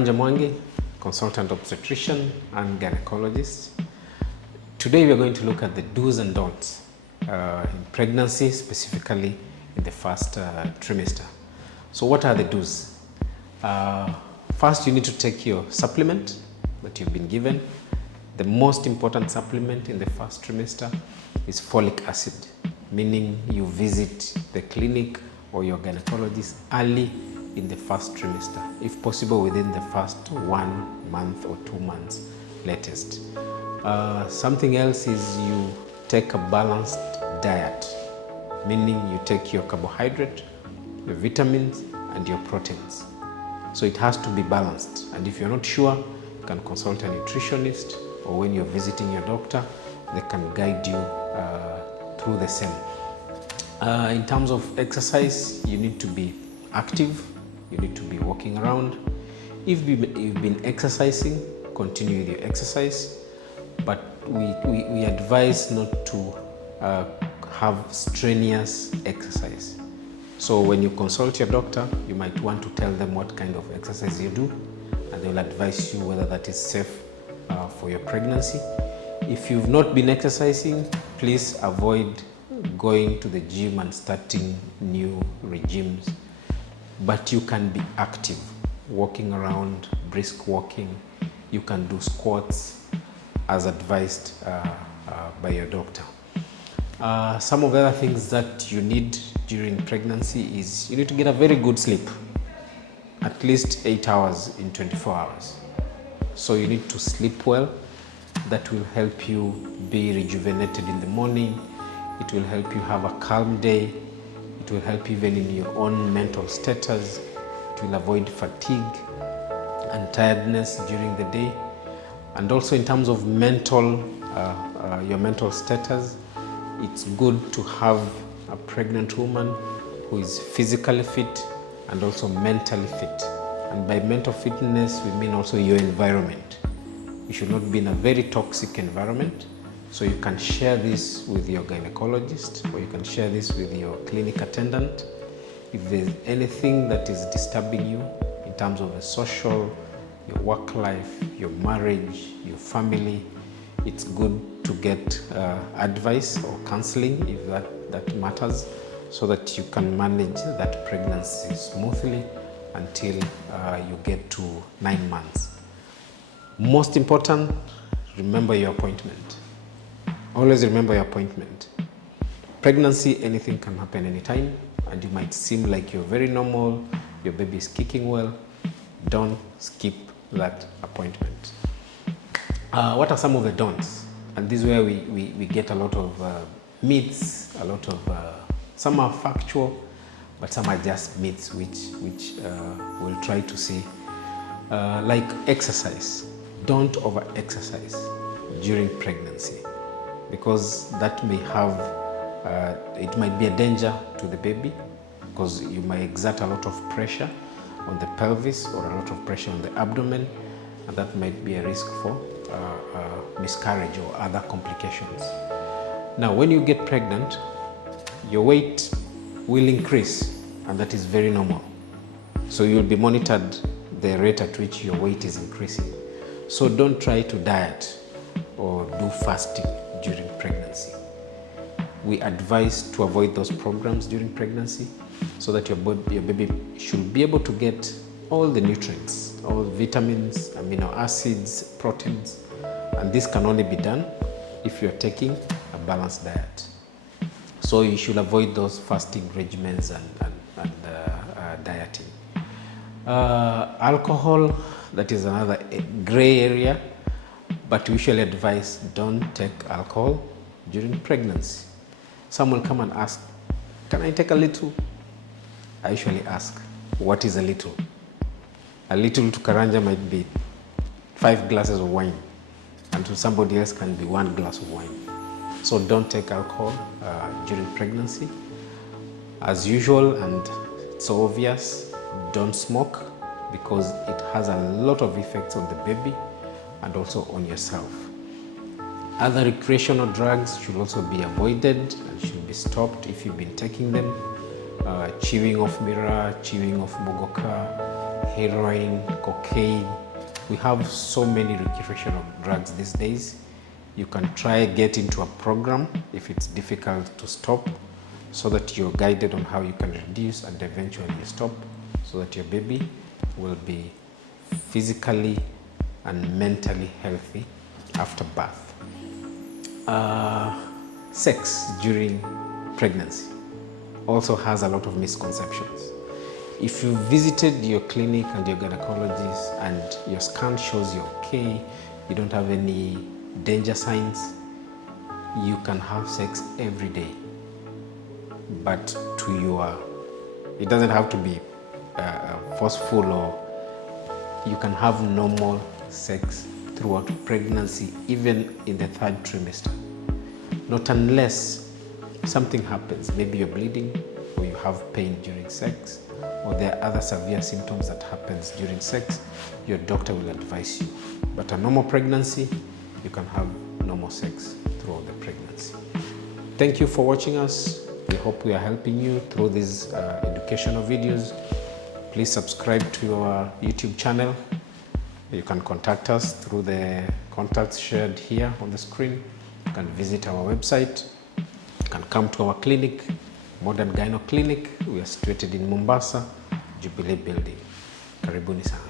Karanja Mwangi, consultant obstetrician and gynecologist. Today we are going to look at the do's and don'ts in pregnancy, specifically in the first trimester. So what are the do's? First, you need to take your supplement that you've been given. The most important supplement in the first trimester is folic acid, meaning you visit the clinic or your gynecologist early in the first trimester, if possible within the first 1 month or 2 months latest. Something else is you take a balanced diet, meaning you take your carbohydrate, your vitamins, and your proteins. So it has to be balanced. And if you're not sure, you can consult a nutritionist, or when you're visiting your doctor, they can guide you through the same. In terms of exercise, you need to be active. You need to be walking around. If you've been exercising, continue with your exercise. But we advise not to have strenuous exercise. So when you consult your doctor, you might want to tell them what kind of exercise you do, and they will advise you whether that is safe for your pregnancy. If you've not been exercising, please avoid going to the gym and starting new regimes. But you can be active, walking around, brisk walking. You can do squats as advised by your doctor. Some of the other things that you need during pregnancy is you need to get a very good sleep, at least 8 hours in 24 hours. So you need to sleep well. That will help you be rejuvenated in the morning. It will help you have a calm day. It will help even in your own mental status. It will avoid fatigue and tiredness during the day. And also in terms of your mental status, it's good to have a pregnant woman who is physically fit and also mentally fit. And by mental fitness, we mean also your environment. You should not be in a very toxic environment. So you can share this with your gynecologist, or you can share this with your clinic attendant. If there's anything that is disturbing you in terms of the social, your work life, your marriage, your family, it's good to get advice or counseling if that matters, so that you can manage that pregnancy smoothly until you get to 9 months. Most important, remember your appointment. Always remember your appointment. Pregnancy, anything can happen anytime, and you might seem like you're very normal, your baby is kicking well. Don't skip that appointment. What are some of the don'ts? And this is where we get a lot of myths, some are factual, but some are just myths which we'll try to see. Like exercise. Don't over-exercise during pregnancy, because that may have, it might be a danger to the baby, because you might exert a lot of pressure on the pelvis or a lot of pressure on the abdomen, and that might be a risk for miscarriage or other complications. Now, when you get pregnant, your weight will increase, and that is very normal. So you'll be monitored the rate at which your weight is increasing. So don't try to diet or do fasting during pregnancy. We advise to avoid those programs during pregnancy, so that your baby should be able to get all the nutrients, all vitamins, amino acids, proteins, and this can only be done if you're taking a balanced diet. So you should avoid those fasting regimens and dieting. Alcohol, that is another gray area, but we usually advise don't take alcohol during pregnancy. Some will come and ask, can I take a little? I usually ask, what is a little? A little to Karanja might be 5 glasses of wine, and to somebody else can be 1 glass of wine. So don't take alcohol during pregnancy. As usual, and it's obvious, don't smoke, because it has a lot of effects on the baby and also on yourself. Other recreational drugs should also be avoided and should be stopped if you've been taking them. Chewing of mirror, chewing of mogoka, heroin, cocaine. We have so many recreational drugs these days. You can try get into a program if it's difficult to stop, so that you're guided on how you can reduce and eventually stop, so that your baby will be physically and mentally healthy after birth. Sex during pregnancy also has a lot of misconceptions. If you visited your clinic and your gynecologist and your scan shows you're okay, you don't have any danger signs, you can have sex every day. But it doesn't have to be forceful, or you can have normal sex throughout pregnancy, even in the 3rd trimester. Not unless something happens, maybe you're bleeding, or you have pain during sex, or there are other severe symptoms that happens during sex, your doctor will advise you. But a normal pregnancy, you can have normal sex throughout the pregnancy. Thank you for watching us. We hope we are helping you through these educational videos. Please subscribe to our YouTube channel. You can contact us through the contacts shared here on the screen. You can visit our website. You can come to our clinic, Modern Gyno Clinic. We are situated in Mombasa, Jubilee Building. Karibuni sana.